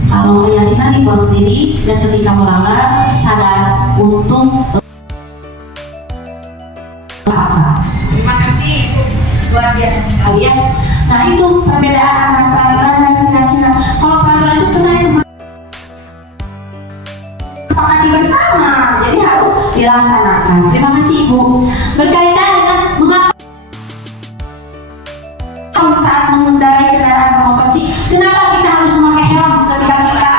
Kalau keyakinan dibuat sendiri dan ketika melanggar sadar untuk terpaksa. Terima kasih Ibu, luar biasa sekali ya. Nah itu perbedaan antara peraturan dan keyakinan. Kalau peraturan itu kesannya sepakati bersama, jadi harus dilaksanakan. Terima kasih Ibu. Berkaitan dengan mengapa saat mengendarai kendaraan bermotor, kenapa kita harus memakai helm ketika kita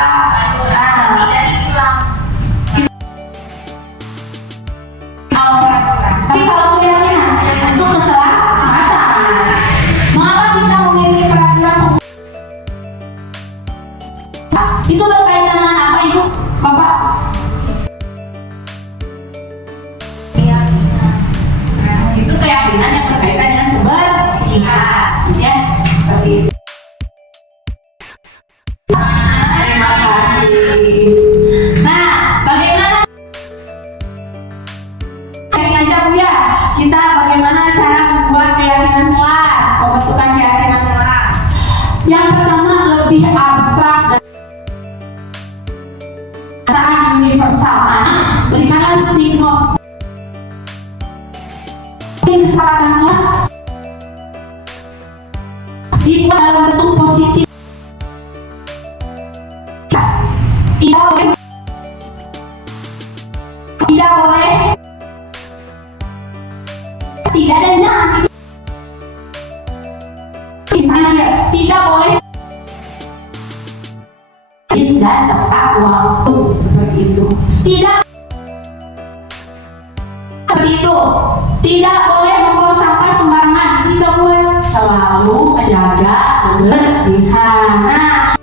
tapi kalau keyakinan untuk keselamatan, mengapa kita memiliki peraturan Itu berkaitan dengan apa Ibu? Bapak? Nah, itu keyakinan yang berkaitan dengan kebersihan, ya, seperti itu. Terima kasih. Nah, bagaimana? Sharing aja Bu ya. Kita bagaimana cara membuat keyakinan kelas, pembentukan keyakinan kelas. Yang pertama lebih abstrak dan universal. Berikanlah stimulan kesempatan kelas dibuat dalam bentuk positif. Tidak boleh tidak dan jangan. Itu misalnya tidak boleh dan tepat waktu, seperti itu. Tidak seperti itu. Tidak boleh membuang sampah sembarangan. Kita buat selalu menjaga kebersihan. Nah,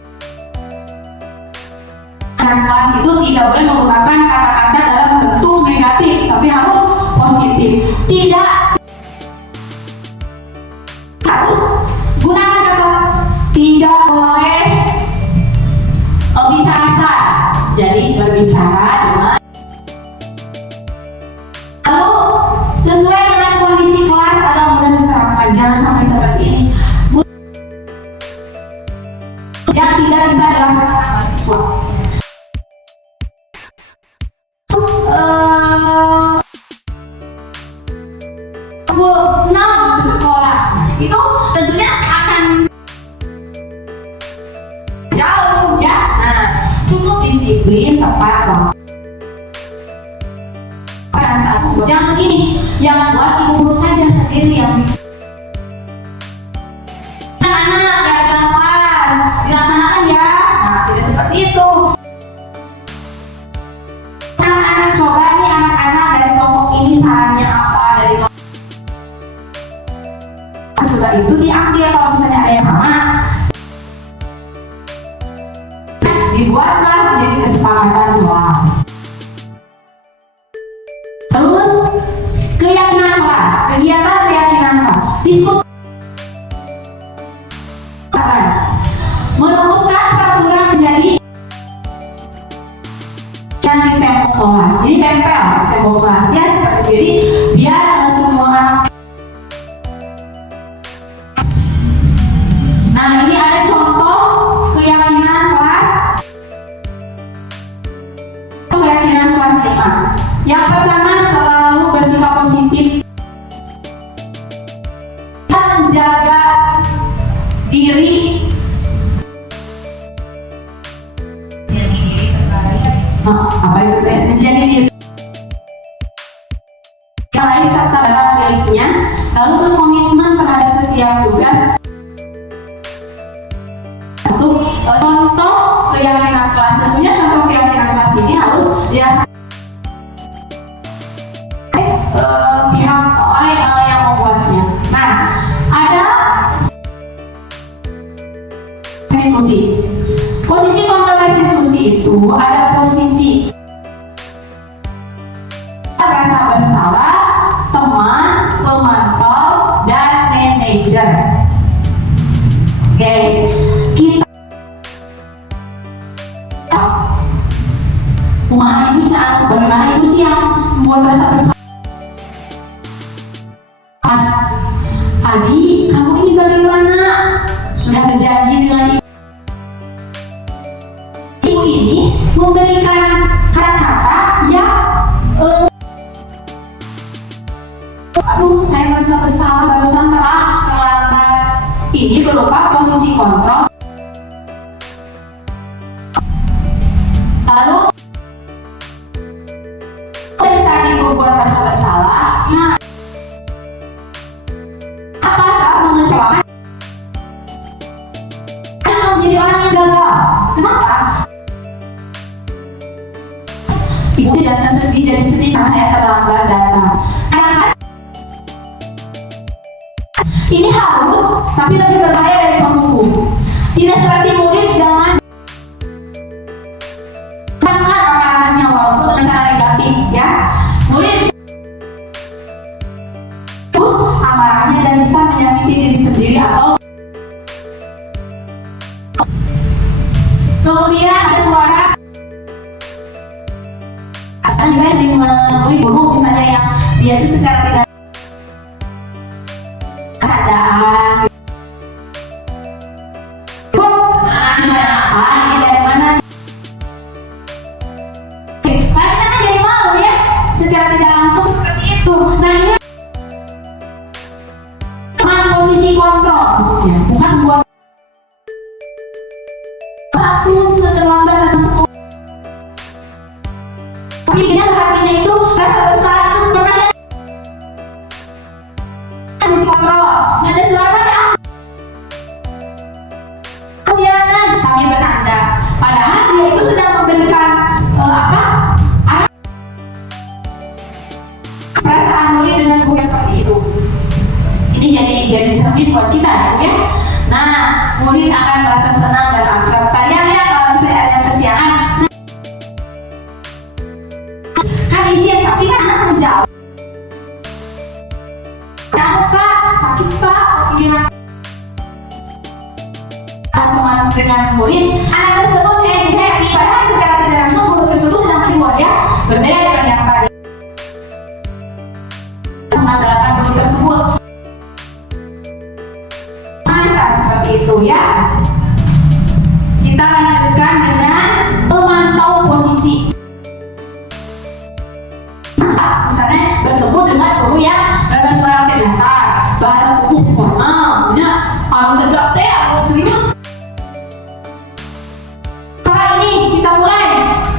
kelas itu tidak boleh menggunakan kata-kata dalam bentuk negatif, tapi harus positif. Tidak harus gunakan kata tidak boleh bicara kasar. Jadi berbicara dengan lalu sesuai dengan kondisi kelas agar mudah diterapkan. Jangan sampai seperti ini yang tidak bisa dilaksanakan mahasiswa. Ke sekolah itu tentunya akan jauh ya. Nah, cukup disiplin tepat waktu. Jangan begini, yang buat ibu guru saja sendiri yang anak-anak kegiatan kelas dilaksanakan ya. Nah, tidak seperti itu. Anak-anak coba nih, anak-anak dari kelompok ini sarannya apa, dari sudah itu diambil. Kalau misalnya ada yang sama, dibuatlah menjadi kesepakatan kelas. Terus keyakinan kelas, kegiatan keyakinan kelas, diskusi, merumuskan peraturan menjadi yang di tembok kelas. Jadi tempel tembok kelasnya seperti jadi biar semua anak. Nah, ini ada contoh keyakinan kelas. Keyakinan kelas 5. Yang pertama, selalu bersikap positif dan menjaga diri. Apa itu teh? Menjadi diri yang lain serta barang miliknya, lalu berkomitmen terhadap setiap tugas. Untuk contoh keyakinan kelas, tentunya contoh keyakinan kelas ini harus dirasakan pihak oleh yang membuatnya. Nah, ada restitusi. Posisi kontrol restitusi itu ada posisi rasa bersalah, teman, pemantau, dan manajer. Oke, kita ibu jangan, bagaimana ibu sih yang membuat rasa bersalah? Adi, kamu ini bagaimana? Sudah berjanji dengan ibu ini memberikan kata-kata yang aduh, saya merasa bersalah, barusan terlambat. Ini berupa posisi kontrol. Lalu dari tadi membuat rasa bersalah. Nah, apa tak mengecewakan? Kamu menjadi orang yang gagal. Kenapa? Ibu jangan sedih, jadi sedih karena saya terlambat datang. Ini halus, tapi lebih berbahaya dari pemukul. Tidak seperti murid dengan kita sering menemui guru misalnya yang dia itu secara tidak keadaan ini dari mana? Paling kita kan jadi malu ya, secara tidak langsung seperti itu. Nah ini posisi kontrol maksudnya, bukan buat waktu sudah terlambat datang sekolah. Tapi dengan hatinya itu rasa bersalah itu pernah ya? Posisi kontrol, nggak ada suara ya? Kasihan, kami bertanda. Padahal dia itu sedang memberikan perasaan murid dengan guru seperti itu. Ini jadi cermin buat kita ya. Nah, murid akan merasa senang dan akrab. Kalian ya kalau misalnya ada yang kesiangan, kan isian tapi kan anak menjauh. Pak, sakit Pak, iya. Teman dengan murid, anak tersebut happy. Padahal secara tidak langsung guru tersebut sedang menghibur ya. Berbeda dengan yang tadi. Mengandalkan guru tersebut. Seperti itu ya. Kita lanjutkan dengan memantau posisi. Misalnya bertemu dengan guru yang rada suara datar, bahasa tubuh ya, tegak teh, aku serius. Pak ini kita mulai.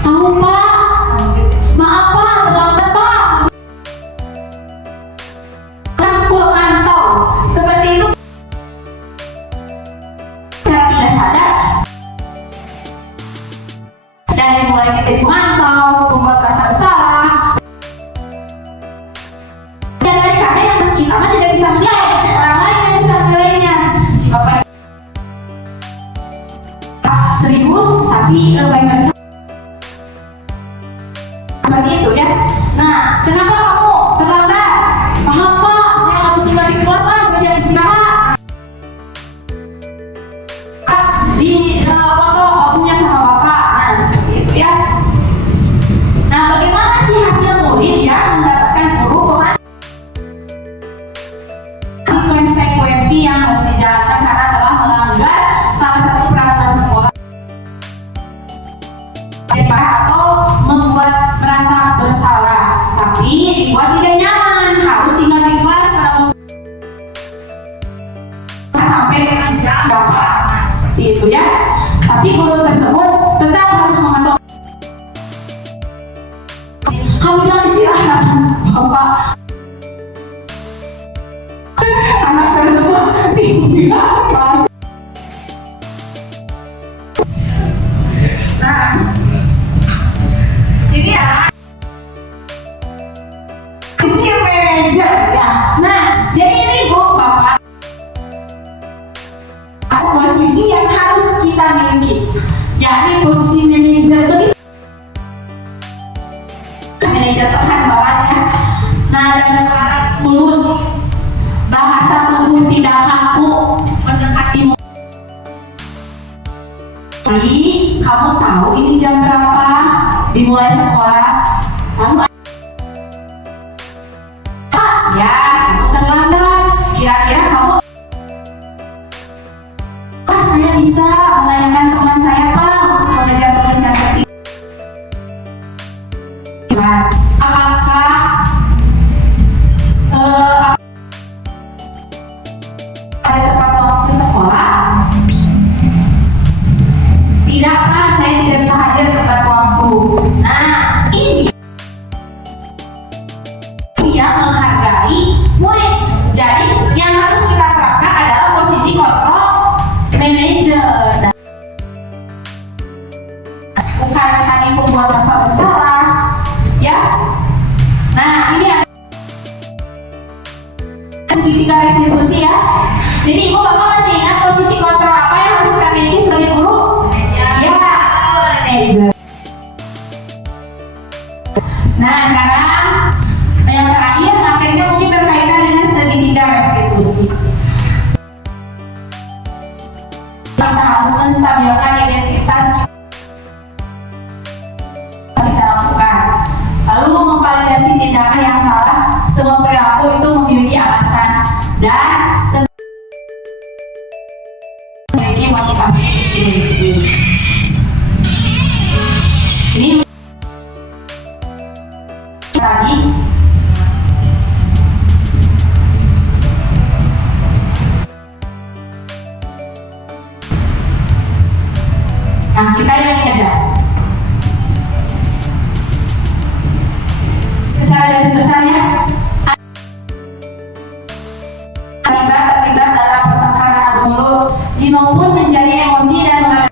Tahu Pak, maaf Pak, terlambat Pak. Mantau seperti itu. Dari mulai kita dimantau, membuat rasa bersalah. Dan dari karena yang kita mah tidak bisa menilai, orang lain yang bisa menilainya. Si bapak serius, tapi baik baca. Seperti itu ya. Nah, kenapa kamu terlambat? Paham Pak, saya harus tinggal di kelas Pak, semenjak istirahat. Di foto waktunya sama bapak. Nah seperti itu ya. Nah bagaimana sih hasil murid yang mendapatkan guru konsekuensi yang harus dijalankan karena telah melanggar salah satu peraturan sekolah atau membuat merasa bersalah tapi dibuat tidak nyaman, harus tinggal di kelas pada waktu sampai jam berapa. Itu ya, tapi guru tersebut tetap harus memantau. Kamu jangan istirahat, Bapak. Anak tersebut tinggal kelas. Nah, ini adalah posisi manajer ya. Nah, jadi ini Bu, Bapak. Posisi yang harus kita miliki, yakni posisi manajer. Begitu manajer tekan bawahnya. Nah dan sekarang tulus, bahasa tubuh tidak kaku, mendekatimu. Jadi kamu tahu ini jam berapa dimulai sekolah, lalu ya kamu terlambat, kira-kira kamu saya bisa menanyakan teman saya Pak untuk mengajar tulis yang ketiga. Apakah ada tepat waktu sekolah? Tidak Pak, saya tidak bisa hadir tepat waktu. Nah ini yang menghargai murid. Jadi yang harus kita terapkan adalah posisi kontrol manajer, bukan tadi pembuat rasa bersalah ya. Nah ini ada segitiga restitusi ya. Jadi Ibu Bapak masih ingat posisi kontrol apa yang harus kita miliki sebagai guru? Ya, manajer. Nah sekarang yang terakhir materinya mungkin berkaitan dengan segitiga restitusi. Kita harus menstabilkan identitas kita lakukan. Lalu Ini tadi nah kita yang ini aja secara garis besarnya terlibat dalam pertengkaran adu mulut. Dino pun menjadi emosi dan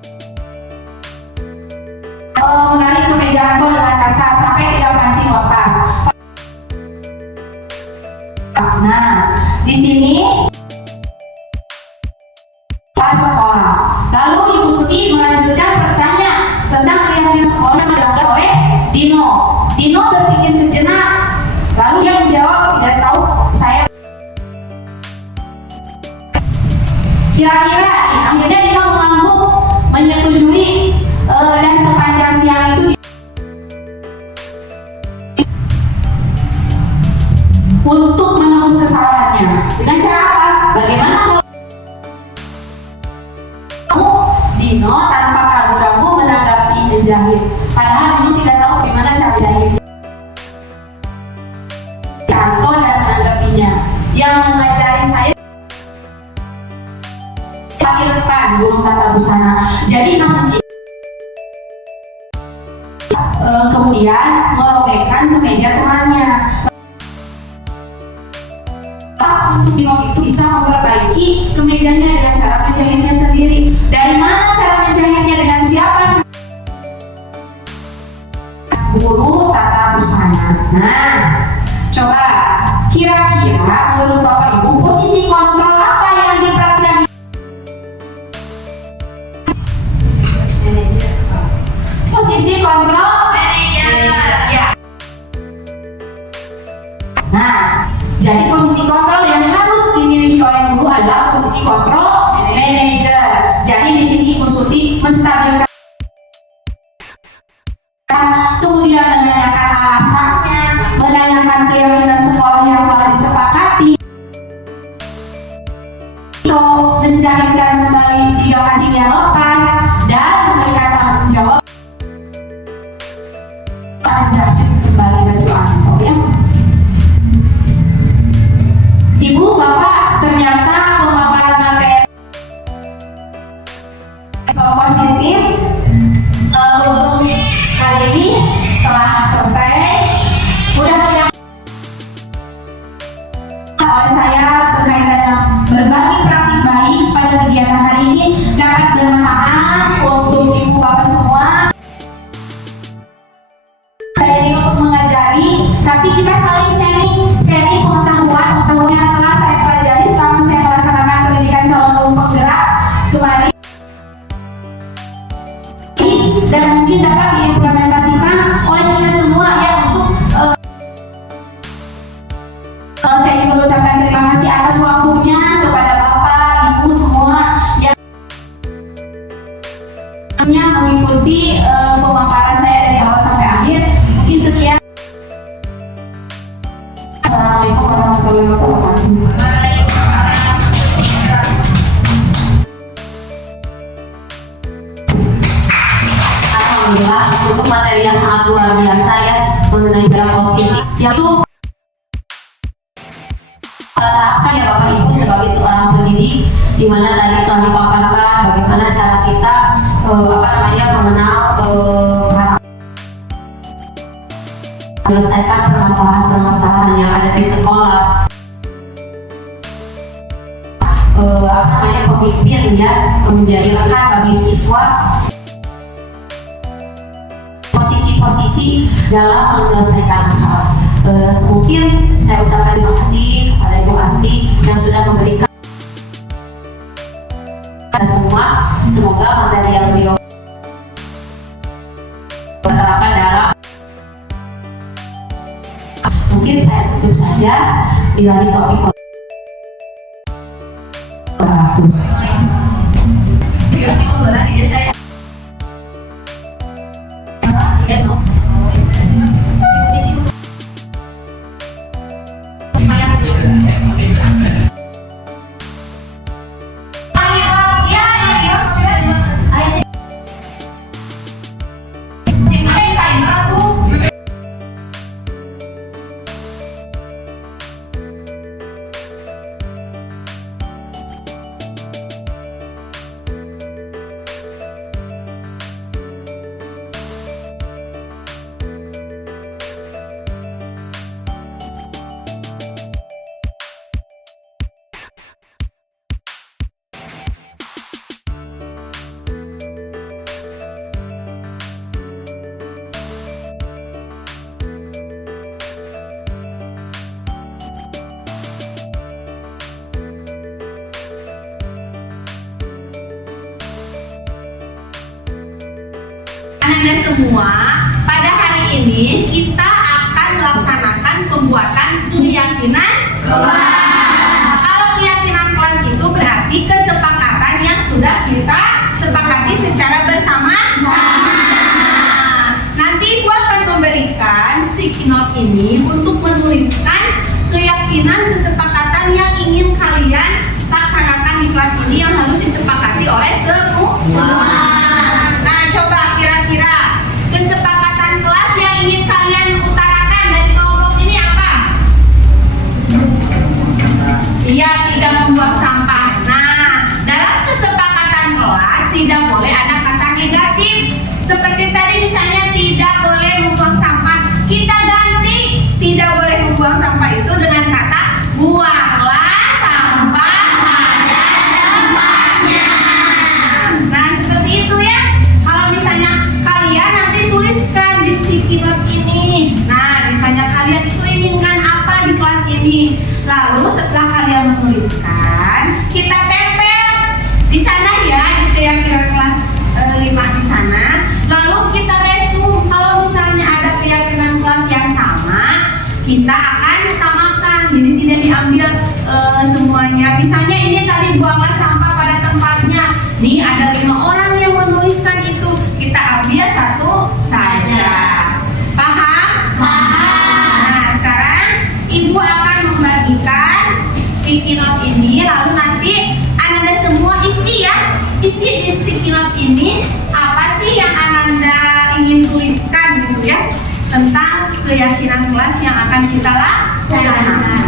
menarik kemeja Anto dengan kasar sampai 3 kancing lepas. Nah, di sini sekolah. Lalu Ibu Suti melanjutkan bertanya tentang keyakinan sekolah yang dilanggar oleh Dino. Dino berpikir sejenak, lalu dia menjawab, tidak tahu saya. Kira-kira akhirnya Dino mengangguk menyetujui dan sepanjang siang itu untuk menebus kesalahannya dengan cara apa? Bagaimana kalau Dino tanpa ragu-ragu menanggapi menjahit, padahal Dino tidak tahu bagaimana cara jahit Anto dan menanggapinya. Yang mengajari saya Pak Irfan, guru tata busana. Jadi kasus ini kemudian merobekkan kemeja temannya. Untuk Dino itu bisa memperbaiki kemejanya dengan cara menjahitnya sendiri. Dari mana cara menjahitnya, dengan siapa? Guru tata busana. Nah, coba kira-kira menurut Bapak Ibu posisi kontrol apa yang diperhatikan? Posisi kontrol manajer. Ya. Nah, jadi posisi kontrol yang harus dimiliki oleh guru adalah posisi kontrol manajer. Jadi di sini Ibu Suti menstabilkan, kemudian menanyakan alasannya, menanyakan keyakinan sekolah yang telah disepakati, menjahitkan kembali 3 kancing yang lepas, dan memberikan tanggung jawab menjahit kembali baju Anto ya. Ibu, Bapak, ternyata pemaparan materi positif untuk kali ini telah selesai. Mudah-mudahan oleh saya berkaitan dengan berbagi praktik baik pada kegiatan hari ini dapat bermanfaat untuk Ibu Bapak semua. Saya ini untuk mengajari, tapi kita saling sharing pengetahuan yang telah saya pelajari selama saya melaksanakan pendidikan calon guru penggerak kemarin, dan mungkin dapat diimplementasikan oleh kita semua ya. Untuk saya juga ucapkan terima kasih atas waktunya kepada Bapak, Ibu semua yang mengikuti pemaparan saya dari awal sampai akhir. Mungkin sekian. Assalamualaikum warahmatullahi wabarakatuh. Alhamdulillah untuk materi yang sangat luar biasa ya mengenai BA positif, yaitu terapkan ya Bapak Ibu sebagai seorang pendidik, di mana tadi telah dipaparkan bagaimana cara kita mengenal menyelesaikan permasalahan-permasalahan yang ada di sekolah. Pemimpin ya menjadi rekan bagi siswa, posisi-posisi dalam menyelesaikan masalah. Mungkin saya ucapkan terima kasih kepada Ibu Asti yang sudah memberikan kita semua. Semoga materi yang beliau terapkan dalam. Mungkin saya tutup saja. Bilahi taufiq wal Anda semua, pada hari ini kita akan melaksanakan pembuatan keyakinan kelas. Kalau keyakinan kelas itu berarti kesepakatan yang sudah kita sepakati secara bersama-sama. Nanti Ibu akan memberikan sticky note ini untuk menuliskan keyakinan kesepakatan yang ingin kalian laksanakan di kelas ini yang harus disepakati oleh semua. Nah, coba kira-kira kesepakatan kelas yang ingin kalian utarakan dari kelompok ini apa? Iya, tidak membuang sampah. Nah, dalam kesepakatan kelas tidak boleh ada kata negatif. Seperti tadi misalnya tidak boleh membuang sampah. Kita ganti tidak boleh membuang sampah itu dengan kata buanglah sampah pada tempatnya. Nah, seperti itu ya. Kalau misalnya kalian nanti tuliskan di sticky note ini. Nah, misalnya kalian itu inginkan apa di kelas ini. Lalu setelah kalian menuliskan, kita tempel di sana ya, di keyakinan kelas 5 di sana. Lalu kita resum. Kalau misalnya ada keyakinan kelas yang sama, kita akan samakan. Jadi tidak diambil semuanya. Misalnya ini tadi buanglah sampah pada tempatnya. Nih ada 5 orang yang menuliskan itu. Kita ambil satu saja. Paham? Paham. Nah, sekarang Ibu akan membagikan sticky note ini. Lalu nanti Ananda semua isi ya. Isi di sticky note ini apa sih yang Ananda ingin tuliskan gitu ya, tentang keyakinan kelas yang akan kita laksanakan.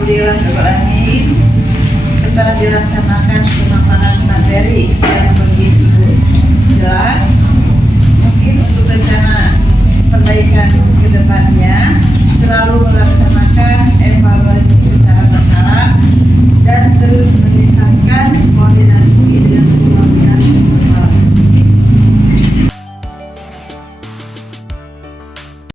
Alhamdulillah alamin. Setelah dilaksanakan pemaparan materi yang begitu jelas, mungkin untuk rencana perbaikan ke depannya selalu melaksanakan evaluasi secara berkala dan terus meningkatkan